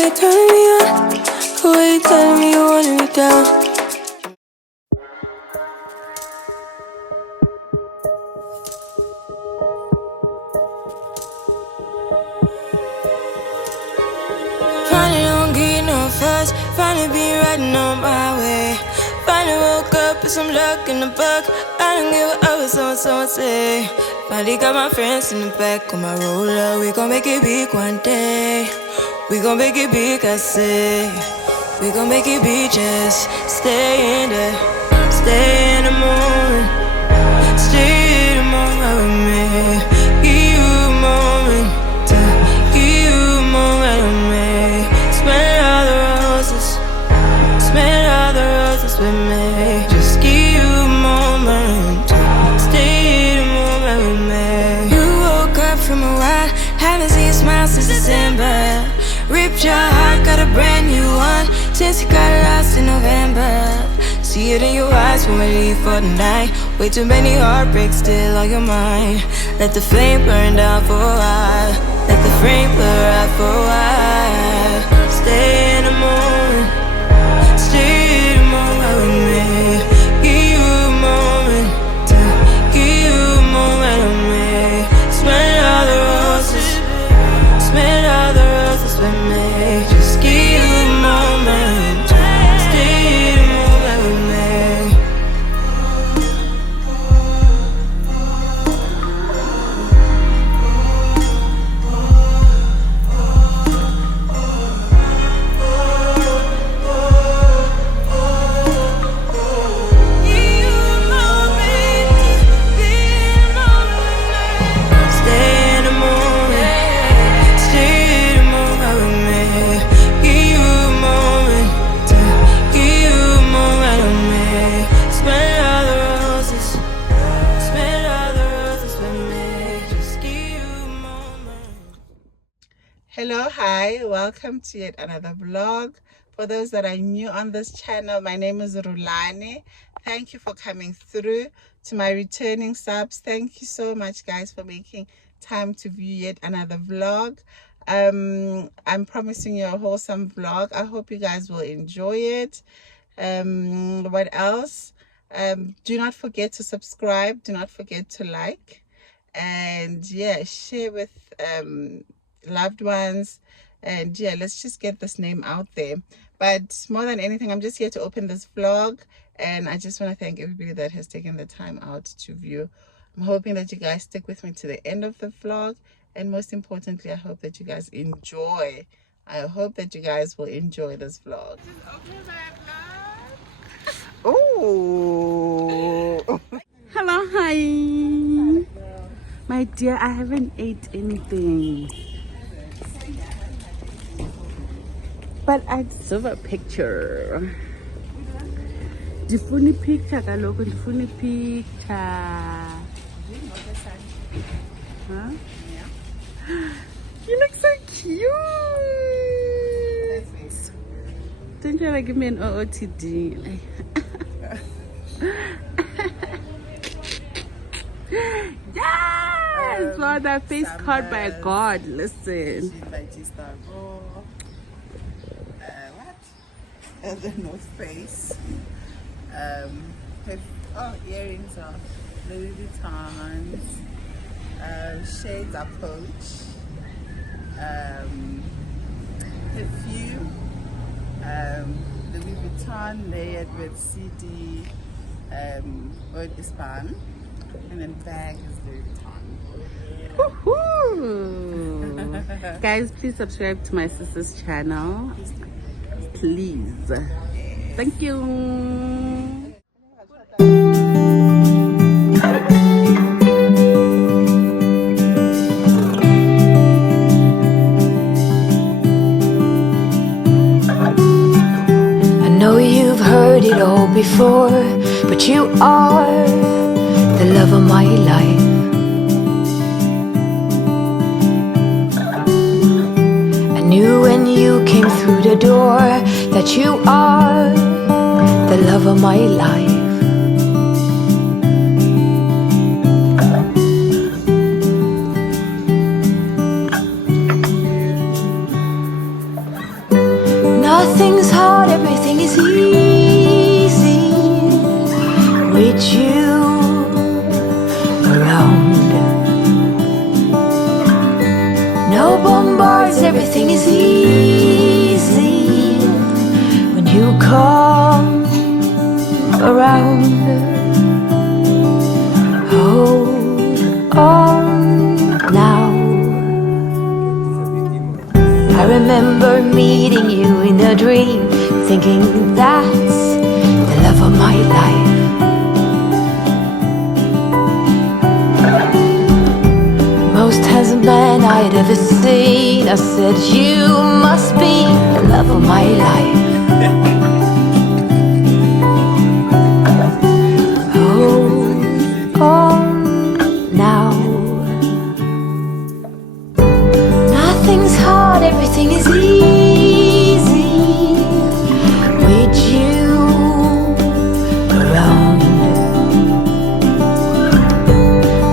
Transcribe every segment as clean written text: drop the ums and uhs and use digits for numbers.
you turning me on, the way you telling me you wanted me down. Finally don't get no fuss, finally be riding on my way. Finally woke up with some luck in the book. I don't give a what someone say. Finally got my friends in the back of my roller. We gon' make it big one day. We gon' make it big, I say. We gon' make it big, just stay in there. Stay in the moment. Stay in the moment with me. Give you a moment. Give you a moment with me. Smell all the roses. Smell all the roses with me. Just give you a moment. Stay in the moment with me. You woke up from a while. Haven't seen you smile since December. Ripped your heart, got a brand new one since you got lost in November. See it in your eyes when we leave for the night. Way too many heartbreaks still on your mind. Let the flame burn down for a while. Let the flame blur out for a while. Stay in the moment. Stay in the moment with me. Give you a moment. Give you a moment with me. Smell all the roses. Smell all the roses with me. Just give you a moment. Stay in the moment with me. Hello, hi, welcome to yet another vlog. For those that are new on this channel, my name is Rulani. Thank you for coming through. To my returning subs, thank you so much guys for making time to view yet another vlog. I'm promising you a wholesome vlog. I hope you guys will enjoy it. What else? Do not forget to subscribe, do not forget to like, and yeah, share with loved ones, and yeah, let's just get this name out there. But more than anything, I'm just here to open this vlog, and I just want to thank everybody that has taken the time out to view. I'm hoping that you guys stick with me to the end of the vlog, and most importantly, I hope that you guys enjoy. I hope that you guys will enjoy this vlog. Just open my vlog. Oh. Hello, hi. My dear, I haven't ate anything. But I deserve a picture. The funny picture, kaloku, the funny picture. Huh? Yeah. You look so cute. Don't try to give me an OOTD. Yes! Lord, that face caught by God. Listen. The North Face. Earrings are Louis Vuittons. Shades are Coach. Perfume. Louis Vuitton layered with CD. Oud Ispan. And then bag is Louis Vuitton. Guys, please subscribe to my sister's channel. Please. Thank you. I know you've heard it all before, but you are the love of my life. I knew when you came through the door that you are the love of my life. with you around. No bombards, everything is easy when you come around. Hold on now. I remember meeting you in a dream, thinking that's the love of my life. Most handsome man I'd ever seen. I said, you must be the love of my life. Hold on now. Nothing's hard, everything is easy with you around.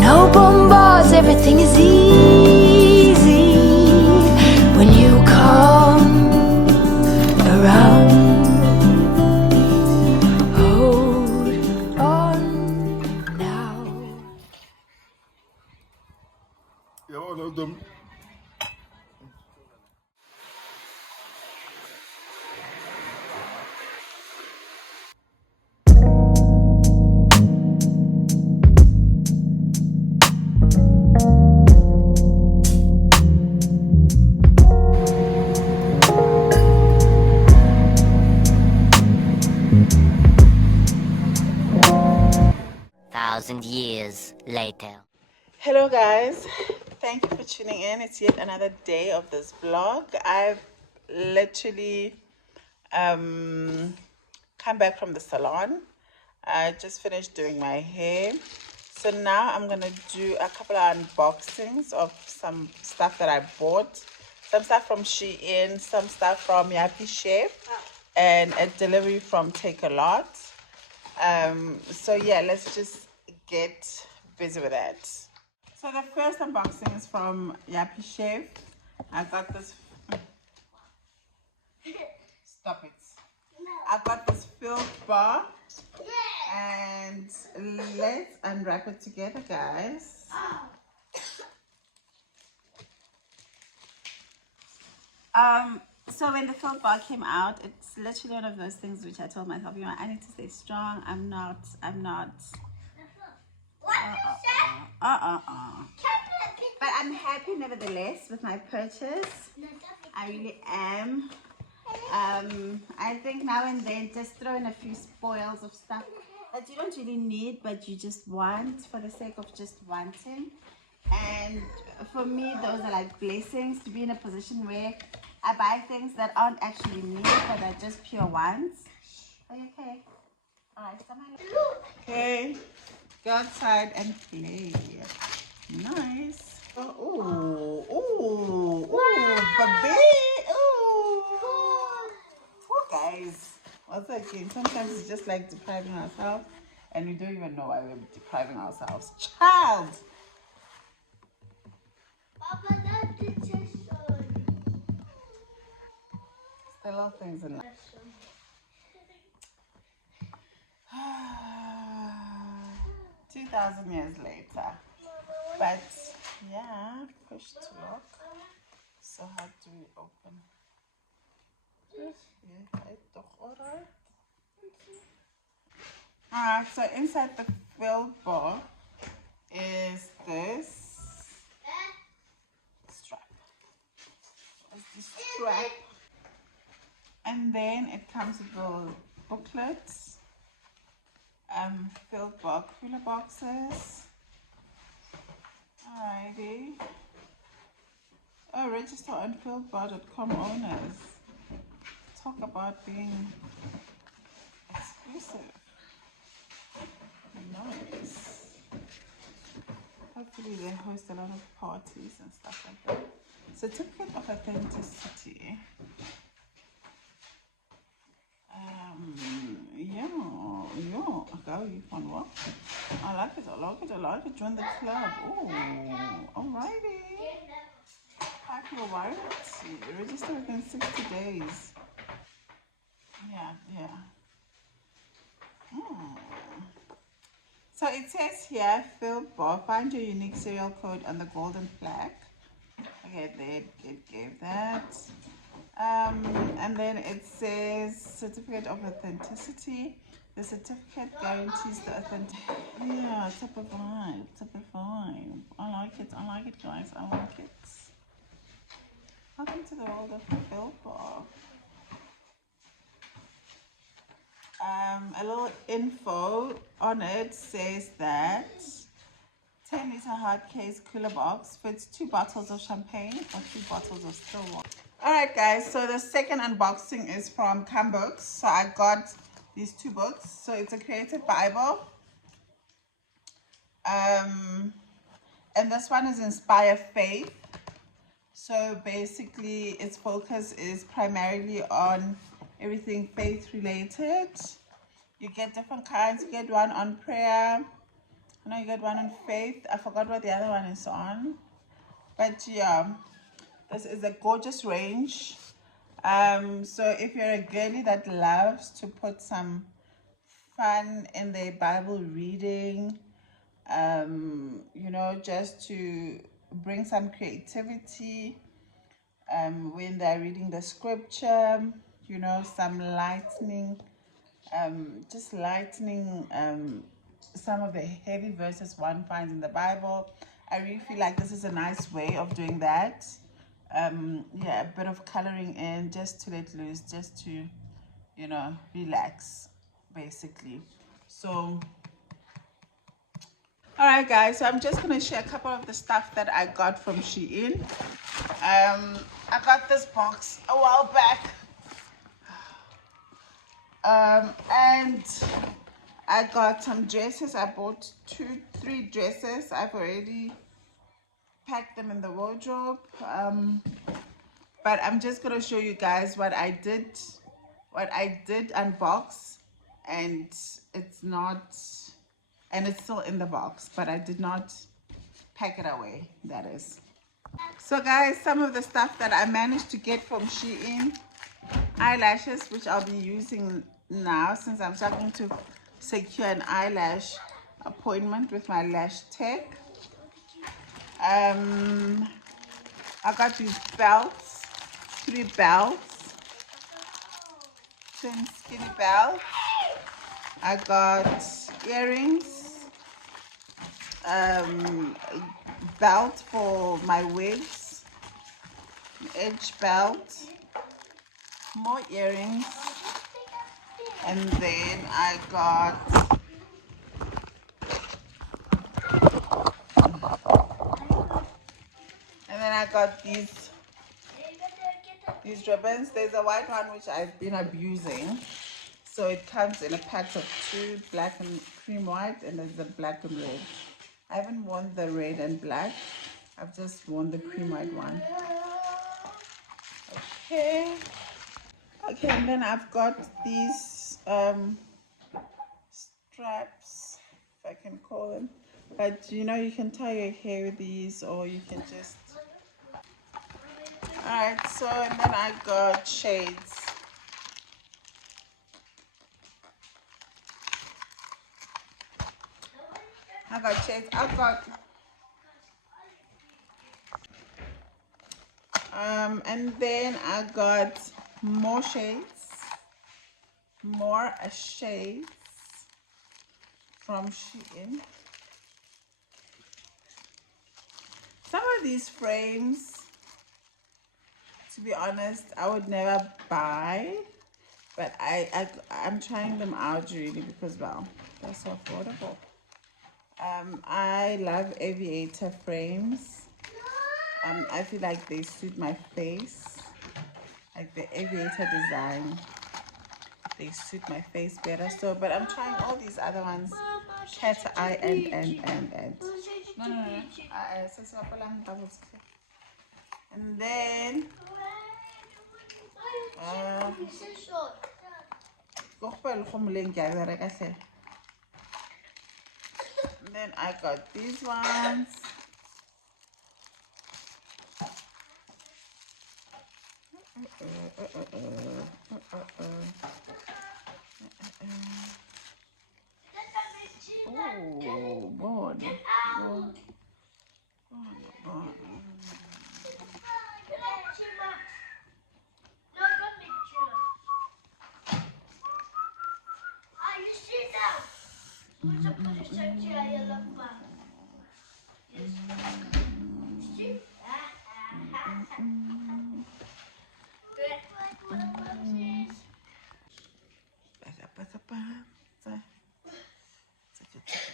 No bombards, everything is easy when you come around. Hold on now. Ja, nou dan. Thousand years later. Hello guys, thank you for tuning in. It's yet another day of this vlog. I've literally come back from the salon. I just finished doing my hair, so now I'm gonna do a couple of unboxings of some stuff that I bought. Some stuff from Shein, some stuff from Yuppie, and a delivery from Take a Lot. So yeah, let's just get busy with that. So the first unboxing is from Yuppie. I got this. Stop it. I got this filled bar, and let's unwrap it together, guys. So when the filled bar came out, it's literally one of those things which I told myself, you know, I need to stay strong. I'm not. But I'm happy nevertheless with my purchase. I really am. I think now and then just throw in a few spoils of stuff that you don't really need, but you just want for the sake of just wanting. And for me, those are like blessings, to be in a position where I buy things that aren't actually needed, but are just pure wants. Are you okay? Alright, okay, go outside and play. Nice. Oh, baby. Oh, guys. Once again, sometimes it's just like depriving ourselves, and we don't even know why we're depriving ourselves. Child. Still a lot of things in life. 2,000 years later. But yeah, push to lock. So how do we open? Alright, so inside the filled bar is this strap. And then it comes with the booklets, filled bar cooler boxes. Alrighty. Oh, register on filledbar.com owners. Talk about being exclusive. Nice. Hopefully they host a lot of parties and stuff like that. Certificate of authenticity. Go, you can walk. I like it. Join the club. Oh, alrighty. Pack your wallet. Register within 60 days. Yeah. So it says here, find your unique serial code on the golden plaque. Okay, it gave that. And then it says certificate of authenticity. The certificate guarantees the authentic. Yeah, type of vibe, type of vibe. I like it, guys. I like it. Welcome to the world of Philpop. A little info on it says that 10-liter hard case cooler box fits 2 bottles of champagne or 2 bottles of still water. Alright guys, so the second unboxing is from Cumbooks. So I got these 2 books. So it's a creative Bible. And this one is Inspire Faith. So basically its focus is primarily on everything faith related. You get different kinds. You get one on prayer. I know you get one on faith. I forgot what the other one is on. But yeah, this is a gorgeous range. So if you're a girly that loves to put some fun in their Bible reading, you know, just to bring some creativity when they're reading the scripture, you know, some lightening, just lightening some of the heavy verses one finds in the Bible. I really feel like this is a nice way of doing that. Yeah, a bit of coloring in, just to let loose, just to, you know, relax, basically. So all right guys, so I'm just going to share a couple of the stuff that I got from Shein. I got this box a while back, and I got some dresses. I bought 3 dresses. I've already packed them in the wardrobe, but I'm just going to show you guys what I did unbox, and it's still in the box, but I did not pack it away, that is. So guys, some of the stuff that I managed to get from Shein: eyelashes, which I'll be using now since I'm starting to secure an eyelash appointment with my lash tech. I got these belts, 3 belts, thin skinny belts. I got earrings, belt for my wigs, edge belt, more earrings, and then I got these ribbons. There's a white one which I've been abusing. So it comes in a pack of 2, black and cream white, and there's the black and red. I haven't worn the red and black. I've just worn the cream white one. Okay. Okay, and then I've got these straps, if I can call them. But you know, you can tie your hair with these, or you can just... Alright, so and then I got shades. And then I got more shades from Shein. Some of these frames, to be honest, I would never buy, but I'm trying them out really because, well, they're so affordable. I love aviator frames. I feel like they suit my face, like the aviator design. They suit my face better. So, but I'm trying all these other ones. Cat eye and no. And then I got these ones. Oh, bon.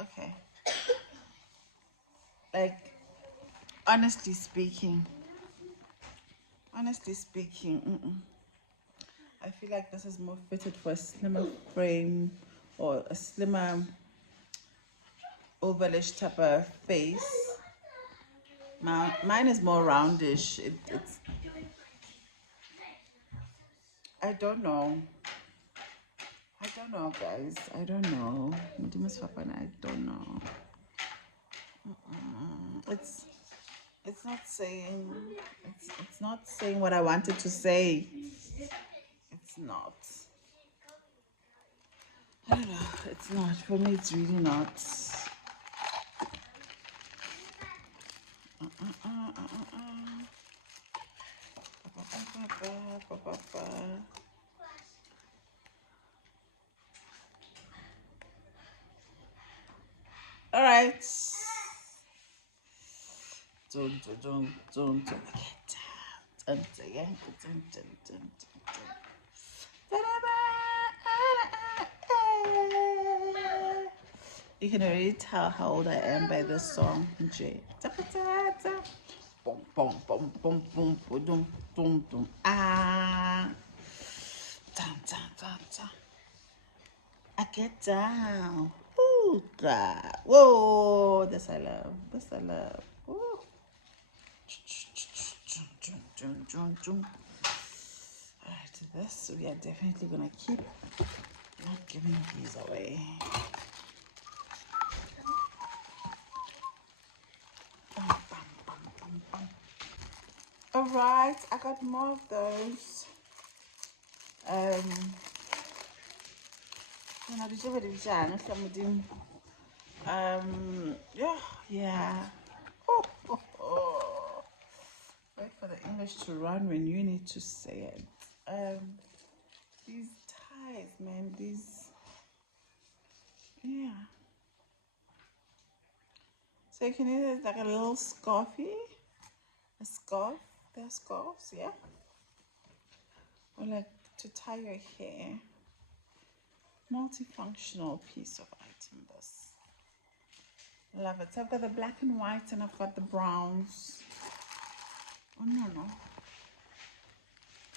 Okay. Like, honestly speaking, I feel like this is more fitted for a slimmer frame or a slimmer ovalish type of face. Mine is more roundish. It's I don't know, guys. I don't know. I don't know. It's not saying. It's not saying what I wanted to say. It's not. I don't know. It's not. For me, it's really not. All right. Don't get down. You can already tell how old I am by this song, Jay. Boom, boom, boom, boom, boom, boom, boom, boom. Ah, dun, dun, dun, dun. I get down. Ooh, whoa, this I love. Ooh. Alright, this we are definitely gonna keep. Not giving these away. Alright, I got more of those. Yeah. Oh. Wait for the English to run when you need to say it. These ties, man, yeah. So you can either like a little scarfy, a scarf, they're scarves, yeah, or like to tie your hair. Multifunctional piece of item, this. Love it. So I've got the black and white and I've got the browns. Oh no.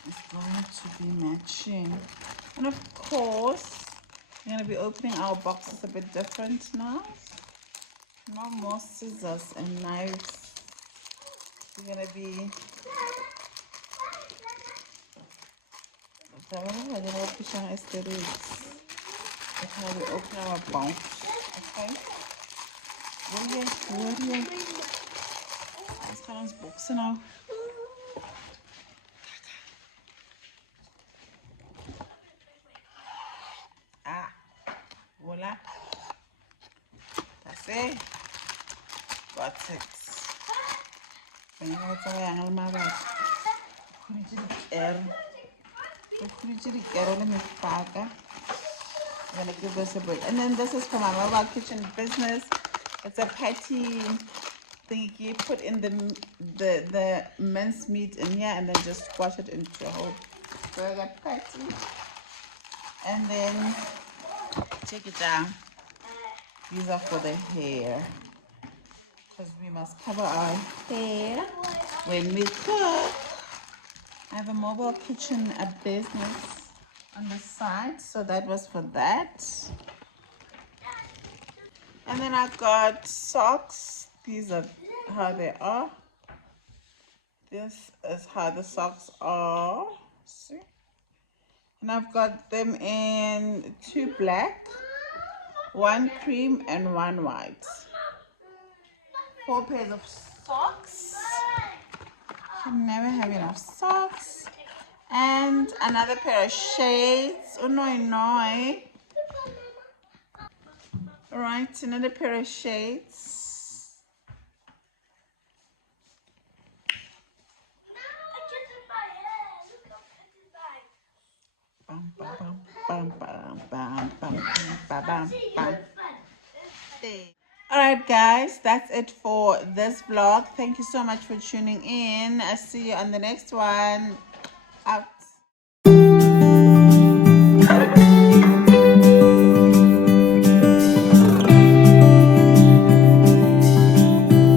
It's going to be matching. And of course, we're going to be opening our boxes a bit different now. No more scissors and knives. We're going to be... That's how we open our box. Okay? Where are you? Let's get ons box now. Voila. That's it. Got it. I'm gonna give this a break. And then this is for my mobile kitchen business. It's a patty thingy. Put in the minced meat in here and then just squash it into a whole burger patty. And then take it down. These are for the hair, because we must cover our hair when we cook. I have a mobile kitchen, a business on the side, so that was for that. And then I got socks. These are how they are. This is how the socks are. See? And I've got them in 2 black, 1 cream, and 1 white. 4 pairs of socks. Can never have enough socks. And another pair of shades. Oh no. All right, another pair of shades. Bum, bum, bum, bum, bum, bum, bum, bum, bum. All right, guys, that's it for this vlog. Thank you so much for tuning in. I'll see you on the next one. Out.